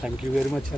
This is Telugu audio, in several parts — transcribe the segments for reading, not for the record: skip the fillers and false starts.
Thank you very much.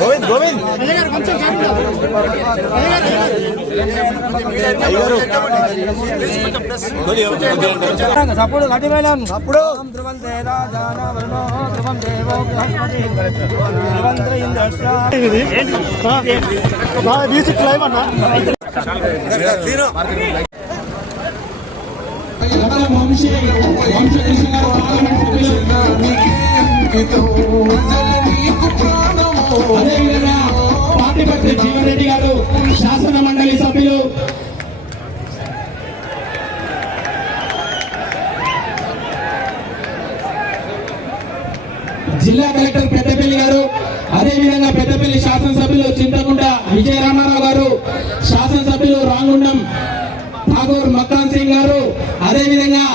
Govind Govind సప్పుడు గట్టి మేళం అప్పుడు ధ్రువం ధ్రువం దేవో పాటిపత్రి జీవన్రెడ్డి గారు శాసన మండలి సభ్యులు, జిల్లా కలెక్టర్ పెద్దపల్లి గారు, అదేవిధంగా పెద్దపల్లి శాసనసభ్యులు చింతకుంట విజయరామారావు గారు, శాసనసభ్యులు రాంగుండం ఠాగూర్ మక్కాన్ సింగ్ గారు, అదేవిధంగా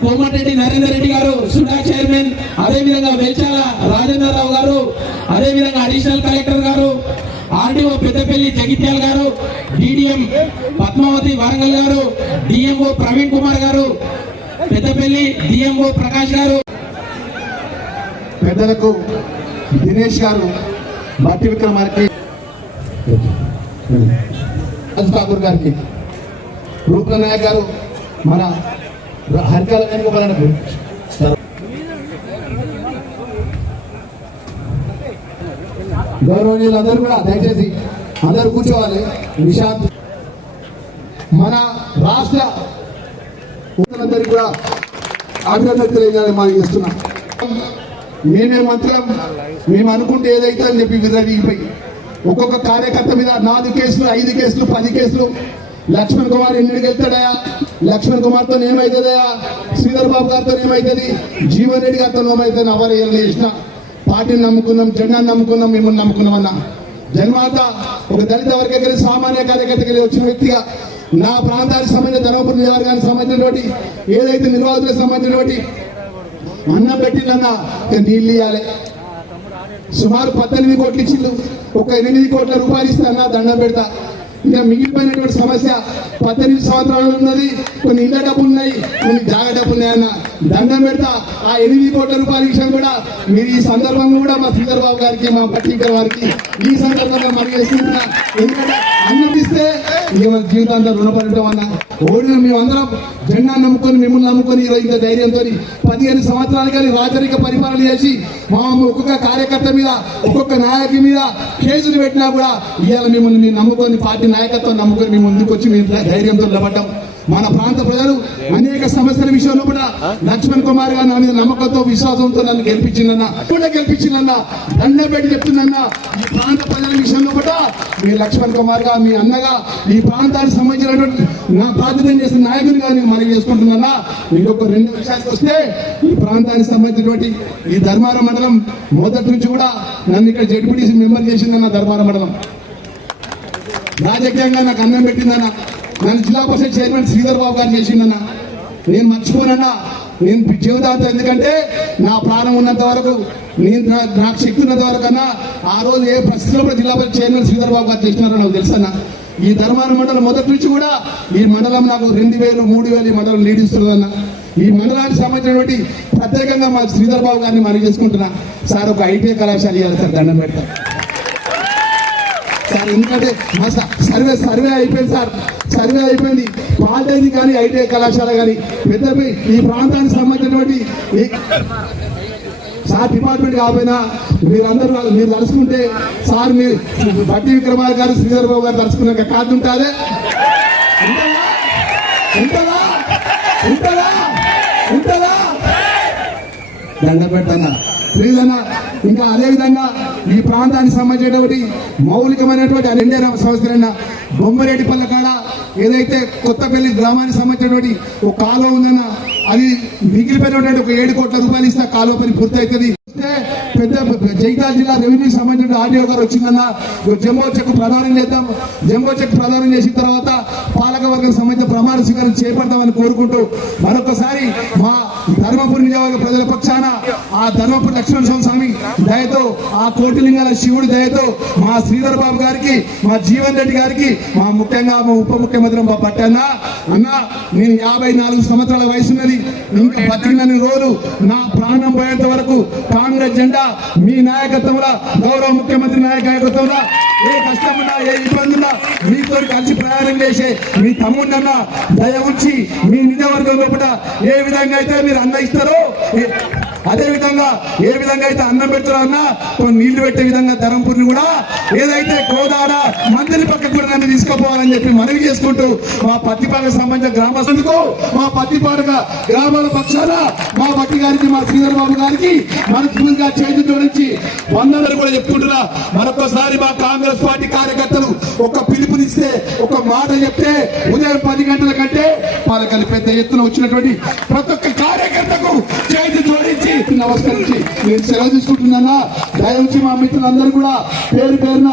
కోమటిరెడ్డి నరేందర్ రెడ్డి గారు సుడా చైర్మన్, అదేవిధంగా వెల్చాల రాజేంద్రరావు గారు, అదేవిధంగా అడిషనల్ కలెక్టర్ గారు, ఆర్డీఓ పెద్దపల్లి జగిత్యాల గారు, డిడిఎం పద్మావతి వరంగల్ గారు, డిఎంఓ ప్రవీణ్ కుమార్ గారు పెద్దపల్లి, డిఎంఓ ప్రకాష్ గారు, పెద్దలకు దినేష్ గారు, బట్టి విక్రమార్కి, ఠాకూర్ గారికి, రూపల నాయక్ గారు, మన హరికాల వెనుకబడకు గౌరవనీయులందరూ కూడా దయచేసి అందరూ కూర్చోవాలి. నిశాంత్ మన రాష్ట్ర అందరికీ కూడా అభినందన తెలియజేయాలని మనం చేస్తున్నాం. మేమే మంత్రం మేము అనుకుంటే ఏదైతే అని చెప్పి విర్రవీగిపోయి ఒక్కొక్క కార్యకర్త మీద 4 కేసులు 5 కేసులు 10 కేసులు. లక్ష్మణ్ కుమార్ ఎన్నిడికి వెళ్తాడయా, లక్ష్మణ్ కుమార్తో ఏమవుతుందయా, శ్రీధర్ బాబు గారితో ఏమవుతుంది, జీవన్ రెడ్డి గారితో ఏమవుతుంది, ఎవరు చేసిన పార్టీని నమ్ముకున్నాం, జెండాను నమ్ముకున్నాం, మిమ్మల్ని నమ్ముకున్నామన్నా. జన్మాత ఒక దళిత వర్గకి సామాన్య కార్యకర్తకి వచ్చిన వ్యక్తిగా నా ప్రాంతానికి సంబంధించిన ధర్మపురి నియోజకవర్గానికి సంబంధించినటువంటి ఏదైతే నిర్వాహకులకు సంబంధించినటువంటి అన్నం పెట్టిందన్నా నీళ్ళు ఇవ్వాలి. సుమారు 18 కోట్లు ఇచ్చిండు, ఒక 8 కోట్ల రూపాయలు ఇస్తా అన్నా దండం పెడతా. ఇంకా మిగిలిపోయినటువంటి సమస్య 18 సంవత్సరాలు ఉన్నది, కొన్ని ఇళ్ల డబ్బులు ఉన్నాయి, కొన్ని జాగ డబ్బులు ఉన్నాయన్న దండం పెడతా. ఆ 8 కోట్ల రూపాయల విషయం కూడా మీరు ఈ సందర్భంగా కూడా మా శ్రీధర్ బాబు గారికి, మా పట్టికర్ వారికి ఈ సందర్భంగా మరి చేస్తున్నా. ఎందుకంటే అన్నదిస్తే మన జీవితాంతా రుణపడి ఉంటాం అన్న. ఓడిన మేమందరం జెండా నమ్ముకొని మిమ్మల్ని నమ్ముకొని ఈరోజు ఇంత ధైర్యంతో 15 సంవత్సరాలు కానీ రాజరిక పరిపాలన చేసి మా ఒక్కొక్క కార్యకర్త మీద ఒక్కొక్క నాయకుడి మీద కేసులు పెట్టినా కూడా ఇవాళ మిమ్మల్ని మీరు నమ్ముకొని పార్టీ నాయకత్వం నమ్ముకొని మేము ముందుకు వచ్చి మీ ధైర్యంతో నిలబడ్డాం. మన ప్రాంత ప్రజలు అనేక సమస్యల విషయంలో కూడా లక్ష్మణ్ కుమార్ గారు నా మీద నమ్మకంతో విశ్వాసంతో నన్ను గెలిపించిందన్నా దండం పెట్టి చెప్తుందన్నా. ఈ ప్రాంత ప్రజల విషయంలో కూడా మీ లక్ష్మణ్ కుమార్ గా, మీ అన్నగా, ఈ ప్రాంతానికి సంబంధించినటువంటి నా బాధ్యత చేసిన నాయకునిగా నేను మనవి చేసుకుంటున్నా. ఇంకొక 2 విషయాలకు వస్తే, ఈ ప్రాంతానికి సంబంధించినటువంటి ఈ ధర్మారం మండలం మొదటి నుంచి కూడా నన్ను ఇక్కడ జడ్పీటీసీ మెంబర్ చేసిందన్న. ధర్మారం మండలం రాజకీయంగా నాకు అన్నం పెట్టిందన్న. నన్ను జిల్లా పరిషత్ చైర్మన్ శ్రీధర్ బాబు గారు చేసిందన్నా. నేను మర్చిపోనన్నా, నేను జీవితాంత. ఎందుకంటే నా ప్రాణం ఉన్నంత వరకు, నేను నాకు శక్తి ఉన్నంత వరకు అన్నా ఆ రోజు ఏ పరిస్థితిలో కూడా జిల్లా పరిషత్ చైర్మన్ శ్రీధర్ బాబు గారు చేసినారో నాకు తెలుసన్నా. ఈ ధర్మారం మండలం మొదటి నుంచి కూడా ఈ మండలం నాకు 2000, 3000 ఈ మండలం లీడ్ ఇస్తుందన్న. ఈ మండలానికి సంబంధించినటువంటి ప్రత్యేకంగా మా శ్రీధర్ బాబు గారిని మనం చేసుకుంటున్నా. సార్ ఒక ఐటీఐ కళాశాల ఇవ్వాలి సార్, దండం పెడతారు సార్. ఎందుకంటే మా సర్వే అయిపోయింది సార్, సర్వే అయిపోయింది. పాలిటెక్నిక్ కానీ ఐటీఐ కళాశాల కానీ పెద్ద ఈ ప్రాంతానికి సంబంధించినటువంటి సార్ డిపార్ట్మెంట్ కాకపోయినా మీరు తలుసుకుంటే సార్ మీరు బట్టి విక్రమార్ గారు శ్రీధర్ బాబు గారు తలుసుకున్నాక కార్డు ఉంటుంది. ఉంటుందా దండ పెడతానా ప్లీజ్ అన్న. ఇంకా అదే విధంగా ఈ ప్రాంతానికి సంబంధించినటువంటి మౌలికమైనటువంటి రెండే సంవత్సరాలైన బొమ్మరెడ్డిపల్లె కాడ ఏదైతే కొత్తపల్లి గ్రామానికి సంబంధించినటువంటి ఒక కాలువ ఉందన్న, అది మిగిలిపోయినటువంటి ఒక 7 కోట్ల రూపాయలు ఇస్తే కాలువ పని పూర్తి అవుతుంది. పెద్ద జగిత్యాల జిల్లా రెవెన్యూ సంబంధించిన ఆర్డీఓ గారు వచ్చిందన్న, జంబో చెక్ ప్రదానం చేద్దాం. జంబో చెక్ ప్రదానం చేసిన తర్వాత పాలకవర్గం సంబంధించిన ప్రమాణ స్వీకారం చేపడతామని కోరుకుంటూ మరొకసారి మా ధర్మపురి నియోజకవర్గ ప్రజల పక్షాన ఆ ధర్మపురి లక్ష్మణ స్వామి దయతో, ఆ కోటిలింగాల శివుడి దయతో, మా శ్రీధర్ బాబు గారికి, మా జీవన్ రెడ్డి గారికి, మా ముఖ్యంగా మా ఉప ముఖ్యమంత్రి మా పట్టన్న అన్న, నేను 54 సంవత్సరాల వయసున్నది, ఇంకా బతికినన్ని రోజులు నా ప్రాణం పోయేంత వరకు కాంగ్రెస్ జెండా మీ నాయకత్వంలో, గౌరవ ముఖ్యమంత్రి నాయకత్వంలో ఏ కష్టమున్నా ఏ ఇబ్బంది ఉన్నా మీతో కలిసి ప్రయాణం చేసే మీ తమ్ముడన్నా దయ ఉంచి మీ నిజవర్గం లోపల ఏ విధంగా అయితే మీరు అన్న ఇస్తారో అదే విధంగా ఏ విధంగా అయితే అన్నం పెడతారో అన్న కొన్ని నీళ్లు పెట్టే విధంగా ధర్మపురిని కూడా ఏదైతే గోదాడ మందిని పక్కకు కూడా నన్ను తీసుకుపోవాలని చెప్పి మనవి చేసుకుంటూ మా పత్తిపాడకు సంబంధించిన గ్రామస్తులకు, మా పత్తిపాడక గ్రామాల పక్షాన మా భక్తి గారికి, మా శ్రీధర్ బాబు గారికి మనస్ఫూర్తిగా చేతి జోడించి వందనలు కూడా చెప్పుకుంటున్నా. మరొకసారి మా కాంగ్రెస్ పార్టీ కార్యకర్తలు ఒక పిలుపునిస్తే, ఒక మాట చెప్తే ఉదయం 10 గంటల కంటే పాలకలు పెద్ద ఎత్తున వచ్చినటువంటి ప్రతి ఒక్క కార్యకర్తకు చేతి జోడించి నమస్కరించి నేను సెలవు తీసుకుంటున్నా. దయవుంచి మా మిత్రులందరూ కూడా పేరు పేరున